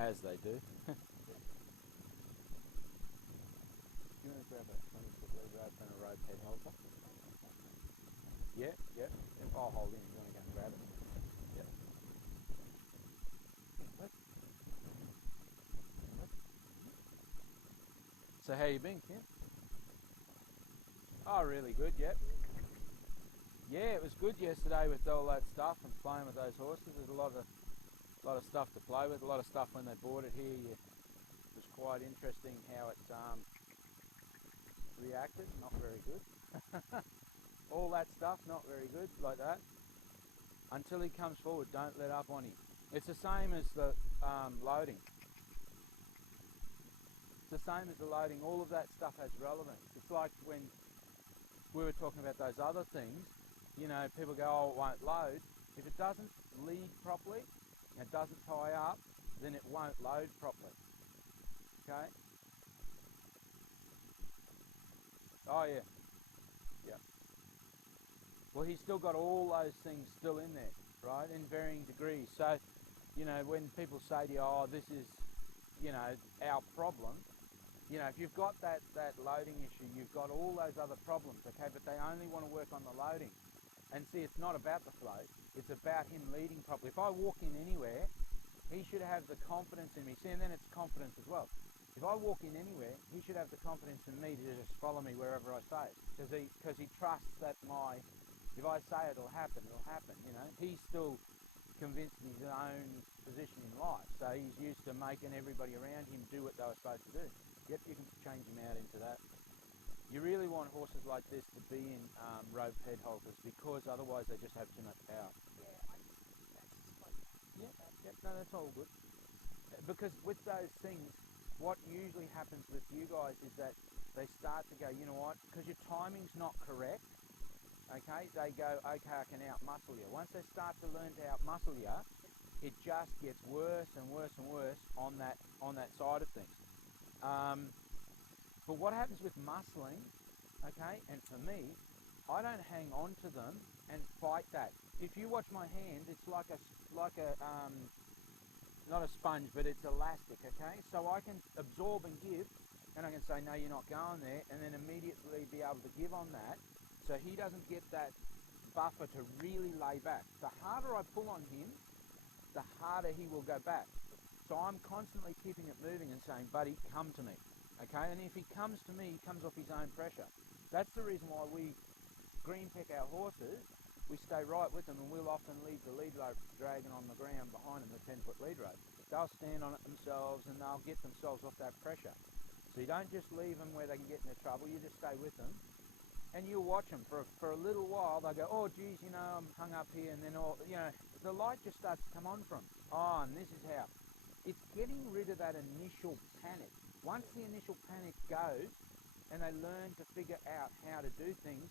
As they do. Do you want to grab a 20-foot lead rope and a rope head halter? Yeah, yep. I'll hold in if you want to go and grab it. Yep. So how you been, Kim? Oh, really good, yep. Yeah, it was good yesterday with all that stuff and playing with those horses. There's a lot of stuff to play with, a lot of stuff when they bought it here. It was quite interesting how it reacted, not very good. All that stuff, not very good, like that. Until he comes forward, don't let up on him. It's the same as the loading. It's the same as the loading. All of that stuff has relevance. It's like when we were talking about those other things, you know, people go, oh, it won't load. If it doesn't lead properly, and it doesn't tie up, then it won't load properly. Okay? Oh, yeah. Yeah. Well, he's still got all those things still in there, right, in varying degrees. So, you know, when people say to you, oh, this is, you know, our problem, you know, if you've got that loading issue, you've got all those other problems, okay, but they only want to work on the loading. And see, it's not about the flow, it's about him leading properly. If I walk in anywhere, he should have the confidence in me. See, and then it's confidence as well. If I walk in anywhere, he should have the confidence in me to just follow me wherever I say it. Because he trusts that if I say it'll happen, you know. He's still convinced in his own position in life. So he's used to making everybody around him do what they were supposed to do. Yep, you can change him out into that. You really want horses like this to be in rope head halters, because otherwise they just have too much power. Yeah, no, that's all good. Because with those things, what usually happens with you guys is that they start to go, you know what, because your timing's not correct, okay, they go, okay, I can out-muscle you. Once they start to learn to out-muscle you, it just gets worse and worse and worse on that side of things. But what happens with muscling, okay, and for me, I don't hang on to them and fight that. If you watch my hand, it's like a not a sponge, but it's elastic, okay? So I can absorb and give, and I can say, no, you're not going there, and then immediately be able to give on that, so he doesn't get that buffer to really lay back. The harder I pull on him, the harder he will go back. So I'm constantly keeping it moving and saying, buddy, come to me, okay? And if he comes to me, he comes off his own pressure. That's the reason why we green pick our horses. We stay right with them, and we'll often leave the lead rope dragging on the ground behind them, the 10-foot lead rope. They'll stand on it themselves, and they'll get themselves off that pressure. So you don't just leave them where they can get into trouble, you just stay with them. And you'll watch them for a little while. They'll go, oh, geez, you know, I'm hung up here, and then, the light just starts to come on from them. Oh, and this is how. It's getting rid of that initial panic. Once the initial panic goes, and they learn to figure out how to do things,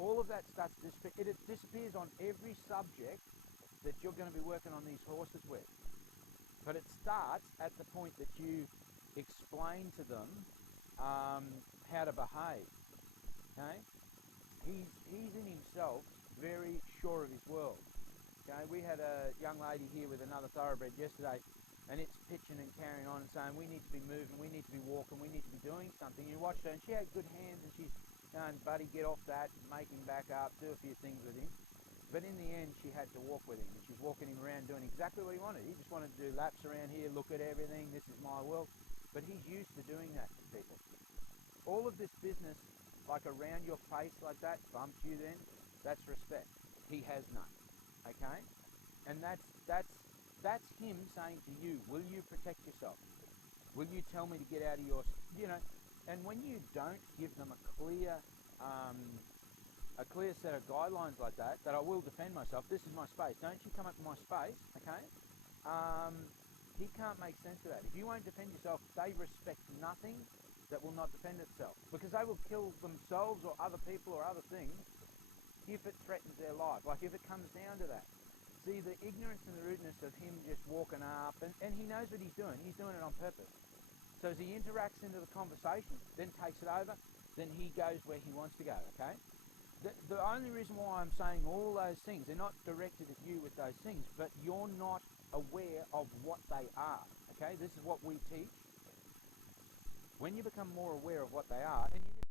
all of that starts to disappear. It disappears on every subject that you're going to be working on these horses with. But it starts at the point that you explain to them how to behave. Okay? He's in himself very sure of his world. Okay? We had a young lady here with another thoroughbred yesterday, and it's pitching and carrying on and saying, we need to be moving, we need to be walking, we need to be doing something. You watched her, and she had good hands, and she's going, buddy, get off that, make him back up, do a few things with him. But in the end, she had to walk with him. And she's walking him around doing exactly what he wanted. He just wanted to do laps around here, look at everything, this is my world. But he's used to doing that to people. All of this business, like around your face like that, bumps you then, that's respect. He has none, okay? And that's him saying to you, will you protect yourself? Will you tell me to get out of your, and when you don't give them a clear set of guidelines like that I will defend myself, this is my space, don't you come up to my space, okay? He can't make sense of that. If you won't defend yourself, they respect nothing that will not defend itself, because they will kill themselves or other people or other things if it threatens their life, like if it comes down to that. See, the ignorance and the rudeness of him just walking up, and he knows what he's doing it on purpose. So as he interacts into the conversation, then takes it over, then he goes where he wants to go, okay? The only reason why I'm saying all those things, they're not directed at you with those things, but you're not aware of what they are, Okay, this is what we teach. When you become more aware of what they are, and you